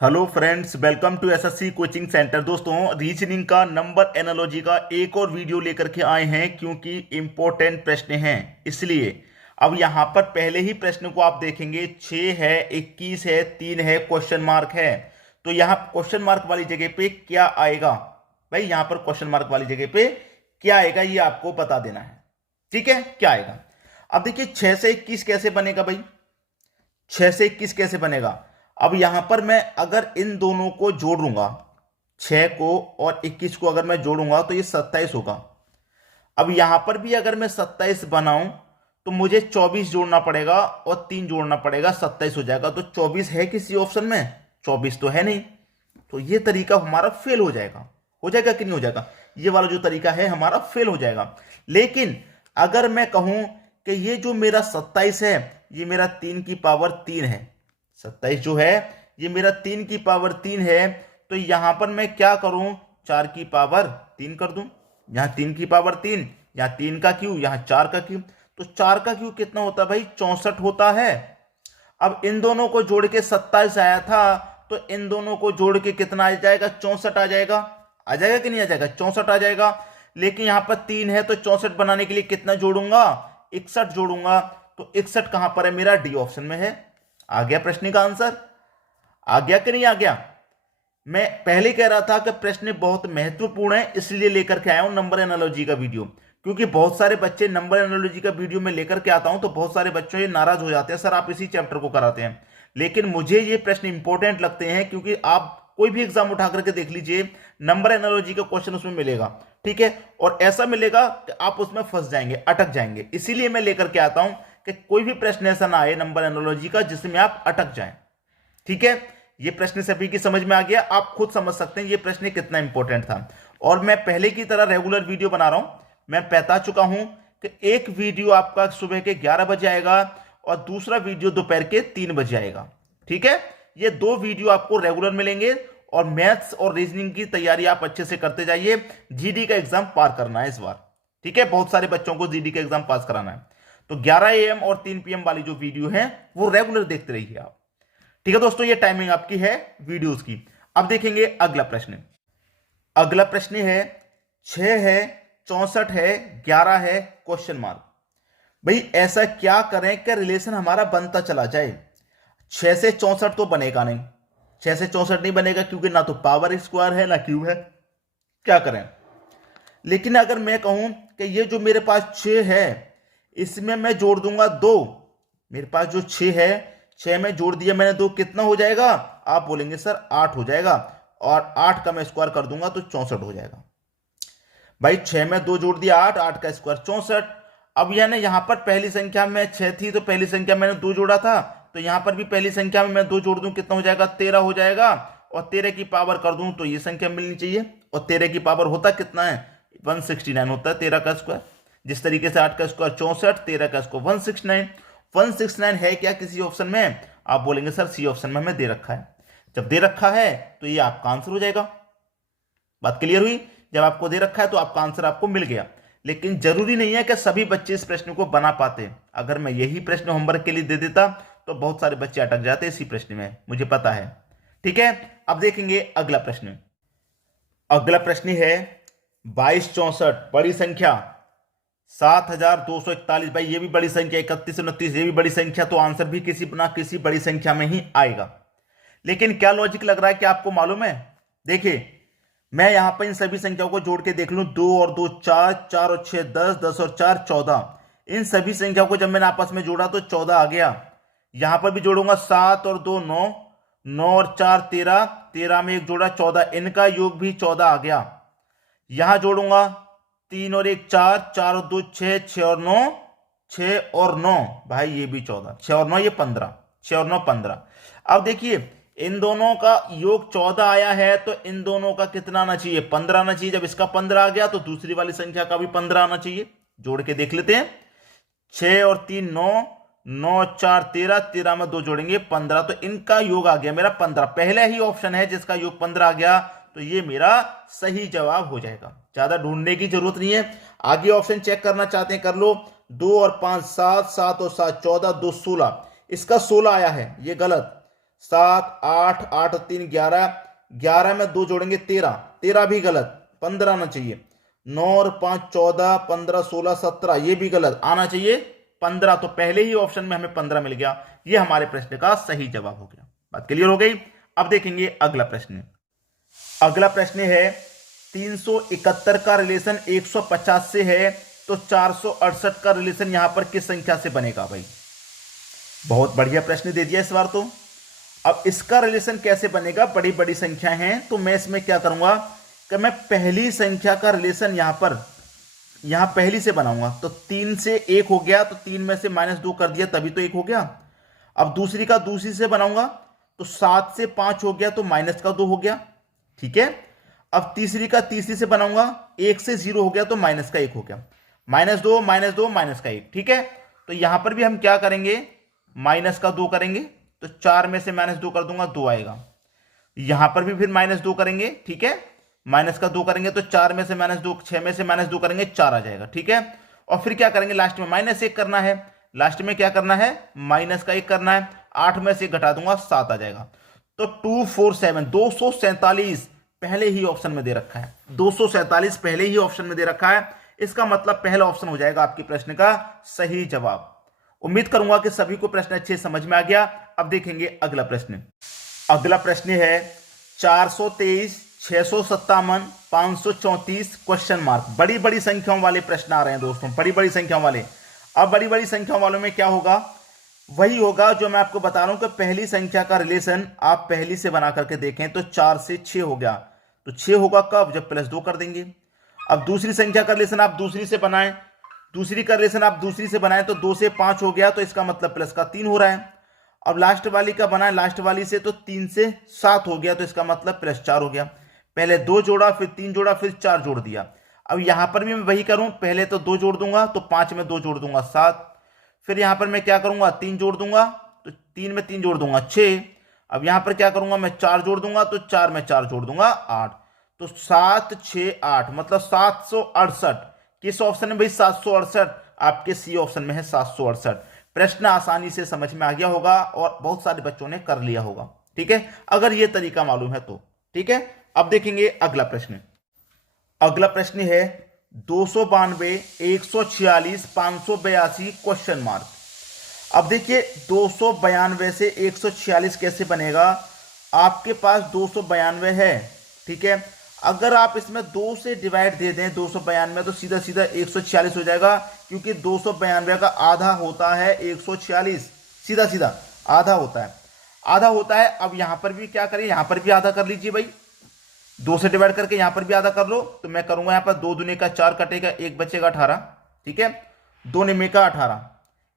Hello friends, welcome to SSC coaching centre. दोस्तों, reasoning का number analogy का एक और वीडियो लेकर के आए हैं क्योंकि इंपॉर्टेंट प्रश्न हैं, इसलिए अब यहां पर पहले ही प्रश्न को आप देखेंगे। 6 है, 21 है, 3 है, क्वेश्चन मार्क है। तो यहां क्वेश्चन मार्क वाली जगह पे क्या आएगा भाई? यहां पर क्वेश्चन मार्क वाली जगह पे क्या आएगा ये आपको बता देना है। ठीक है, क्या आएगा? अब देखिए, 6 से 21 कैसे बनेगा भाई? 6 से 21 कैसे बनेगा? अब यहां पर मैं अगर इन दोनों को जोड़ूंगा, 6 को और 21 को अगर मैं जोड़ूंगा तो ये 27 होगा। अब यहां पर भी अगर मैं 27 बनाऊं तो मुझे 24 जोड़ना पड़ेगा और 3 जोड़ना पड़ेगा, 27 हो जाएगा। तो 24 है किसी ऑप्शन में? 24 तो है नहीं। तो ये तरीका हमारा फेल हो जाएगा। हो जाएगा कि नहीं हो जाएगा? ये वाला जो तरीका है हमारा फेल हो जाएगा। लेकिन अगर मैं कहूं कि ये जो मेरा 27 है ये मेरा 3 की पावर 3 है, 27 जो है ये मेरा 3 की पावर 3 है, तो यहां पर मैं क्या करूं? 4 की पावर 3 कर दूं। यहां 3 की पावर 3, यहां 3 का क्यू, यहां 4 का क्यू। तो 4 का क्यू कितना होता है भाई? 64 होता है। अब इन दोनों को जोड़ के 27 आया था, तो इन दोनों को जोड़ के कितना आ जाएगा? 64 आ जाएगा। आ जाएगा कि नहीं आ जाएगा? 64 आ जाएगा। लेकिन यहां पर 3 है तो 64 बनाने के लिए कितना जोड़ूंगा? 61 जोड़ूंगा। तो 61 कहां पर है मेरा? डी ऑप्शन में है। आ गया प्रश्न का आंसर? आ गया कि नहीं आ गया? मैं पहले कह रहा था कि प्रश्न बहुत महत्वपूर्ण है, इसलिए लेकर के आया हूं नंबर एनालॉजी का वीडियो। क्योंकि बहुत सारे बच्चे नंबर एनालॉजी का वीडियो में लेकर के आता हूं तो बहुत सारे बच्चों ये नाराज हो जाते हैं, सर आप इसी चैप्टर को कराते हैं। लेकिन मुझे ये प्रश्न इंपॉर्टेंट लगते हैं क्योंकि आप कोई भी एग्जाम उठा करके देख लीजिए, नंबर एनालॉजी का क्वेश्चन उसमें मिलेगा। ठीक है, और ऐसा मिलेगा कि आप उसमें फंस जाएंगे, अटक जाएंगे। इसीलिए मैं लेकर के आता हूं कि कोई भी प्रश्न ऐसा ना आए नंबर एनालॉजी का जिसमें आप अटक जाएं। ठीक है, ये प्रश्न सभी की समझ में आ गया। आप खुद समझ सकते हैं ये प्रश्न कितना इंपॉर्टेंट था। और मैं पहले की तरह रेगुलर वीडियो बना रहा हूं। मैं बता चुका हूं कि एक वीडियो आपका सुबह के 11 बजे आएगा और दूसरा वीडियो दोपहर के 3 बजे आएगा। ठीक है, ये 2 वीडियो आपको रेगुलर मिलेंगे। और मैथ्स और रीजनिंग की तैयारी आप अच्छे से करते जाइए। जीडी का एग्जाम पार करना है इस बार। ठीक है, बहुत सारे बच्चों को जीडी का एग्जाम पास कराना है। तो 11 AM और 3 PM वाली जो वीडियो है वो रेगुलर देखते रहिए आप। ठीक है दोस्तों, ये टाइमिंग आपकी है वीडियोस की। अब देखेंगे अगला प्रश्न। अगला प्रश्न है 6 है, 64 है, 11 है, क्वेश्चन मार्क। भाई ऐसा क्या करें कि रिलेशन हमारा बनता चला जाए? 6 से 64 तो बनेगा नहीं, 6 से 64 नहीं बनेगा क्योंकि ना तो पावर स्क्वायर है ना क्यूब है। क्या करें? लेकिन अगर मैं कहूं कि ये जो मेरे पास 6 है इसमें मैं जोड़ दूंगा 2। मेरे पास जो 6 है, 6 में जोड़ दिया मैंने 2, कितना हो जाएगा? आप बोलेंगे सर 8 हो जाएगा। और 8 का मैं स्क्वायर कर दूंगा तो 64 हो जाएगा। भाई 6 में 2 जोड़ दिया 8, 8 का स्क्वायर 64। अब यानी यहां पर पहली संख्या में 6 थी तो पहली संख्या मैंने 2 जोड़ा था, तो यहां पर भी पहली संख्या में मैं 2 जोड़ दूं, कितना हो जाएगा? 13 हो जाएगा। और 13 की पावर कर दूं तो ये संख्या मिलनी चाहिए। और 13 की पावर होता कितना है? 169 होता है 13 का स्क्वायर। जिस तरीके से 8 का स्क्वायर 64, 13 का स्क्वायर 169। 169 है क्या किसी ऑप्शन में? आप बोलेंगे सर सी ऑप्शन में हमें दे रखा है। जब दे रखा है तो ये आपका आंसर हो जाएगा। बात क्लियर हुई? जब आपको दे रखा है तो आपका आंसर आपको मिल गया। लेकिन जरूरी नहीं है कि सभी बच्चे इस प्रश्न को बना पाते। अगर मैं यही प्रश्न होमवर्क के लिए दे देता तो बहुत सारे बच्चे अटक जाते इसी प्रश्न में, मुझे पता है। ठीक है, अब देखेंगे अगला प्रश्न। अगला प्रश्न है 2264, बड़ी संख्या 7241। भाई ये भी बड़ी संख्या, 3129 ये भी बड़ी संख्या, तो आंसर भी किसी ना किसी बड़ी संख्या में ही आएगा। लेकिन क्या लॉजिक लग रहा है कि आपको मालूम है? देखिए, मैं यहां पर इन सभी संख्याओं को जोड़ के देख लूं, 2 और 2 4, 4 और 6 10, 10 और 4 14। इन सभी संख्याओं को जब मैंने आपस में जोड़ा तो 14 आ गया। यहां पर भी जोड़ूंगा 7 और 2 9, 9 और 4 13, 13 में एक जोड़ा 14, इनका योग भी 14 आ गया। यहां जोड़ूंगा 3 और 1 4, 4 और 2 6, 6 और 9 6 और 9, भाई ये भी 14, 6 और 9 ये 15, 6 और 9 15। अब देखिए इन दोनों का योग 14 आया है तो इन दोनों का कितना आना चाहिए? 15 आना चाहिए। जब इसका 15 आ गया तो दूसरी वाली संख्या का भी 15 आना चाहिए। जोड़ के देख लेते हैं। 6 और 3 9, 9 4 13, 13 में 2 जोड़ेंगे 15, तो इनका योग आ गया मेरा 15। पहला ही ऑप्शन है जिसका योग 15 आ गया, तो ये मेरा सही जवाब हो जाएगा। ज्यादा ढूंढने की जरूरत नहीं है। आगे ऑप्शन चेक करना चाहते हैं कर लो। 2 और 5 7, 7 और 7 14, 2 16। इसका 16 आया है, ये गलत। 7 8 8 3 11, 11 में 2 जोड़ेंगे 13, 13 भी गलत, 15 आना चाहिए। 9 और 5 14, 15 16 17, ये भी गलत, आना चाहिए 15। तो पहले ही ऑप्शन में हमें 15 मिल गया, ये हमारे प्रश्न का सही जवाब हो गया। बात क्लियर हो गई। अब देखेंगे अगला प्रश्न। अगला प्रश्न है 371 का रिलेशन 150 से है, तो 468 का रिलेशन यहां पर किस संख्या से बनेगा भाई? बहुत बढ़िया प्रश्न दे दिया इस बार तो। अब इसका रिलेशन कैसे बनेगा? बड़ी बड़ी संख्या हैं, तो मैं इसमें क्या करूंगा कि मैं पहली संख्या का रिलेशन यहां पहली से बनाऊंगा। तो 3 से 1 हो गया, तो 3 में से -2 कर दिया, तभी तो 1 हो गया। अब दूसरी का दूसरी से बनाऊंगा, तो 7 से 5 हो गया, तो -2 हो गया, ठीक है। अब तीसरी का तीसरी से बनाऊंगा, 1 से 0 हो गया, तो -1 हो गया, -2 -1, ठीक है। तो यहां पर भी हम क्या करेंगे, -2 करेंगे, तो 4 में से -2 कर दूंगा, 2 आएगा। यहां पर भी फिर -2 करेंगे, ठीक है, -2 करेंगे, तो 4 में से -2, 6 में से -2 करेंगे, 4 आ जाएगा, ठीक है। और फिर क्या करेंगे, लास्ट में -1 करना है, लास्ट में क्या करना है, -1 करना है। 8 में से घटा दूंगा, 7 आ जाएगा। तो 247, 247 पहले ही ऑप्शन में दे रखा है, 247 पहले ही ऑप्शन में दे रखा है। इसका मतलब पहला ऑप्शन हो जाएगा आपके प्रश्न का सही जवाब। उम्मीद करूंगा कि सभी को प्रश्न अच्छे समझ में आ गया। अब देखेंगे अगला प्रश्न। अगला प्रश्न है 423, 657, 534 क्वेश्चन मार्क। बड़ी बड़ी संख्याओं वाले प्रश्न आ रहे हैं दोस्तों, बड़ी बड़ी संख्याओं वाले। अब बड़ी बड़ी संख्याओं वालों में क्या होगा, वही होगा जो मैं आपको बता रहा हूं कि पहली संख्या का रिलेशन आप पहली से बना करके देखें, तो 4 से 6 हो गया, तो 6 होगा कब, जब +2 कर देंगे। अब दूसरी संख्या का रिलेशन आप दूसरी से बनाएं, दूसरी का रिलेशन आप दूसरी से बनाएं, तो 2 से 5 हो गया, तो इसका मतलब प्लस का 3 हो रहा है। अब लास्ट वाली का बनाए, लास्ट वाली से, तो 3 से 7 हो गया, तो इसका मतलब +4 हो गया। पहले 2 जोड़ा, फिर 3 जोड़ा, फिर 4 जोड़ दिया। अब यहां पर भी मैं वही करूं, पहले तो 2 जोड़ दूंगा, तो 5 में 2 जोड़ दूंगा, 7। फिर यहां पर मैं क्या करूंगा, 3 जोड़ दूंगा, तो 3 में 3 जोड़ दूंगा, 6। अब यहां पर क्या करूंगा, मैं 4 जोड़ दूंगा, तो 4 में 4 जोड़ दूंगा, 8। तो 7 6 8 मतलब 768। किस ऑप्शन में भाई, 768। आपके सी ऑप्शन में है 768। प्रश्न आसानी से समझ में आ गया होगा और बहुत सारे बच्चों ने कर लिया होगा, ठीक है, अगर यह तरीका मालूम है तो, ठीक है। अब देखेंगे अगला प्रश्न। अगला प्रश्न है 292, 146, 582 क्वेश्चन मार्क। अब देखिए 292 से 146 कैसे बनेगा। आपके पास 292 है, ठीक है, अगर आप इसमें 2 से डिवाइड दे दें 292, तो सीधा सीधा 146 हो जाएगा, क्योंकि 292 का आधा होता है 146, सीधा सीधा आधा होता है, आधा होता है। अब यहां पर भी क्या करें, यहां पर भी आधा कर लीजिए भाई, 2 से डिवाइड करके यहां पर भी आधा कर लो। तो मैं करूंगा यहां पर 2 दूने का 4 कटेगा, 1 बचेगा 18, ठीक है, 2 निमे का 18,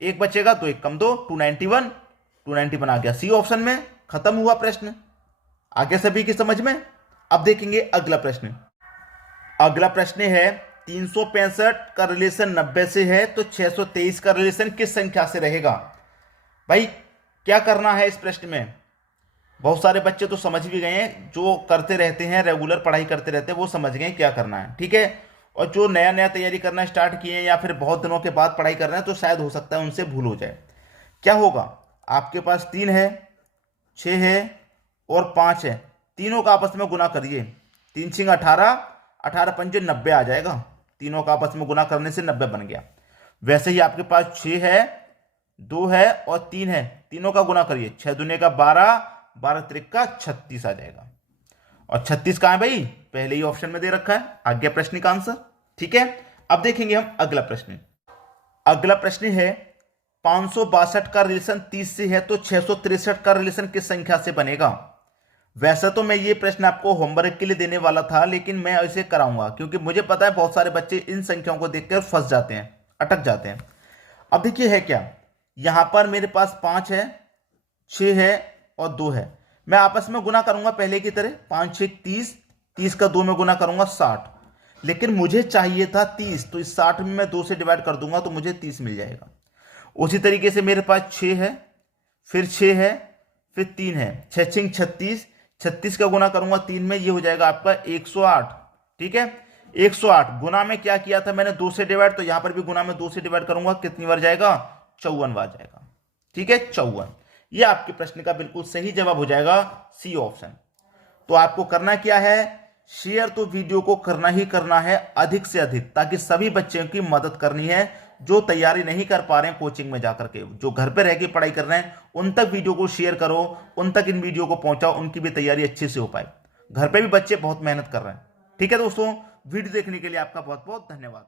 1 बचेगा, 2 1 कम 2, 291, 291 आ गया सी ऑप्शन में। खत्म हुआ प्रश्न, आगे सभी की समझ में। अब देखेंगे अगला प्रश्न। अगला प्रश्न है 365 का रिलेशन 90 से है, तो 623 का रिलेशन किस संख्या से रहेगा। भाई क्या करना है इस प्रश्न में, बहुत सारे बच्चे तो समझ भी गए हैं, जो करते रहते हैं रेगुलर पढ़ाई करते रहते हैं वो समझ गए क्या करना है, ठीक है। और जो नया नया तैयारी करना स्टार्ट किए हैं या फिर बहुत दिनों के बाद पढ़ाई कर रहे हैं, तो शायद हो सकता है उनसे भूल हो जाए। क्या होगा, आपके पास 3 है, 6 है और 5 है, तीनों का आपस में गुना करिए, 3 6 18, 18 5 90 आ जाएगा, तीनों का आपस में गुना करने से 90 बन गया। वैसे ही आपके पास 6 है, 2 है और 3 है, तीनों का गुना करिए, 6 दूने का 12, 12 त्रिक का 36 आ जाएगा। और 36 कहां है भाई, पहले ही ऑप्शन में दे रखा है, आ गया प्रश्न का आंसर, ठीक है। अब देखेंगे हम अगला प्रश्न। अगला प्रश्न है 562 का रिलेशन 30 से है, तो 663 का रिलेशन किस संख्या से बनेगा। वैसे तो मैं ये प्रश्न आपको होमवर्क के लिए देने वाला था, लेकिन मैं इसे कराऊंगा क्योंकि मुझे पता है बहुत सारे बच्चे इन संख्याओं को देखकर फंस जाते हैं, अटक जाते हैं। अब देखिए है क्या, यहां पर मेरे पास 5 है, 6 है और 2 है, मैं आपस में गुना करूंगा पहले की तरह, 5 6 30, 30 का 2 में गुना करूंगा 60, लेकिन मुझे चाहिए था 30, तो इस 60 में मैं 2 से डिवाइड कर दूंगा तो मुझे 30 मिल जाएगा। उसी तरीके से मेरे पास 6 है, फिर 6 है, फिर 3 है, 6 6 36, 36 का गुना करूंगा 3 में, ये हो जाएगा आपका 108, ठीक है। 108 गुना में क्या किया था मैंने, 2 से डिवाइड, तो यहां पर भी गुना में 2 से डिवाइड करूंगा, कितनी बार जाएगा, 54 बार जाएगा, ठीक है, 54। ये आपके प्रश्न का बिल्कुल सही जवाब हो जाएगा, सी ऑप्शन। तो आपको करना क्या है, शेयर तो वीडियो को करना ही करना है अधिक से अधिक, ताकि सभी बच्चों की मदद करनी है जो तैयारी नहीं कर पा रहे हैं कोचिंग में जाकर के, जो घर पे रह के पढ़ाई कर रहे हैं, उन तक वीडियो को शेयर करो, उन तक इन वीडियो को पहुंचाओ, उनकी भी तैयारी अच्छे से हो पाए। घर पे भी बच्चे बहुत मेहनत कर रहे हैं। ठीक है दोस्तों, वीडियो देखने के लिए आपका बहुत बहुत धन्यवाद।